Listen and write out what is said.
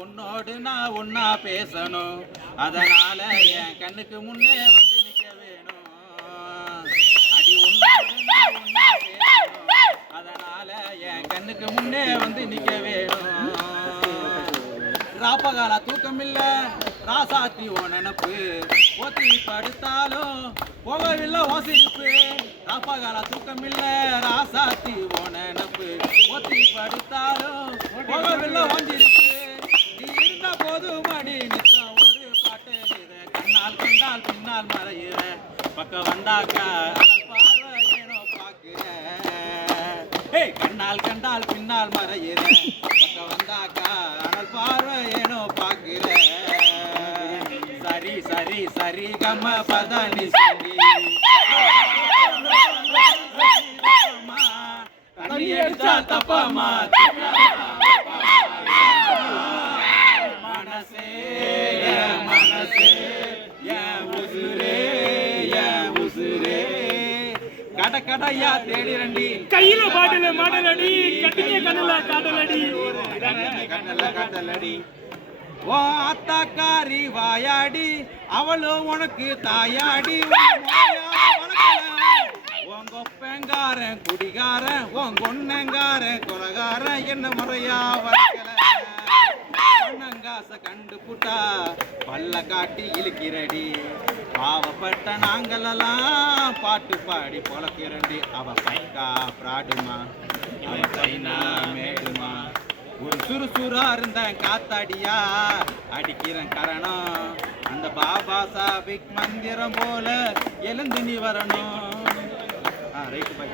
உன்னோடு நான் ஒன்னா பேசணும், அதனால என் கண்ணுக்கு முன்னே வந்து நிக்க வேணும். அடி உன்னோடு நான் ஒன்னா பேசணும், அதனால என் கண்ணுக்கு முன்னே வந்து நிக்க வேணும். ராப்பகால தூக்கம் இல்ல ராசாத்தி ஓ நினப்பு, ஓத்தி படுத்தாலும் போகவில்லை ஓ சிரிப்பு. ராப்பகால தூக்கம் இல்ல ராசாத்தி ஓ நினப்பு, ஓத்தி படுத்தாலும் போகவில்லை ஓ சிரிப்பு. நீ இருந்த போது மடி நித்தம் ஒரு பாட்டு நிற, கண்ணால் கண்டால் பின்னால் மறையிற, பக்கம் வந்தாக்கா அனல் பார்வை ஏனோ பாக்குற. கண்ணால் கண்டால் பின்னால் மறையிற, பக்கம் வந்தாக்கா அனல் பார்வை ஏனோ பாக்குற. சரி சரி சரி கம்ம பதனி சரி தண்ணி அடிச்சா தப்பமா மனசே மனசே என் உசுரே என் உசுரே. கட கடையா தேடி ரண்டி கையில பாடல மாடலடி, கட்டிய கண்ணல காடலடி, கண்ணல காடலடி. ஓ அத்தாக்காரி வாயாடி அவளும் உனக்கு தாயாடி. உங்க பெங்காரன் குடிகாரன், உங்க ஒன்னங்காரன் கொலகாரன், என்ன முறையா வளர்க்கல. பொன்னங்காச கண்டு புட்டா பல்ல காட்டி இழுக்கிறடி, பாவப்பட்ட நாங்களெல்லாம் பாட்டு பாடி பொழக்கிறண்டி. அவ பைக்கா பிராடுமா, அவ பைனா மேடுமா. ஒரு சுறுசுறா இருந்தேன் காத்தாடியா அடிக்கிறேன் கரணம், அந்த பாபா சாபிக் மந்திரம் போல எழுந்து நீ வரணும். ரைட்டு.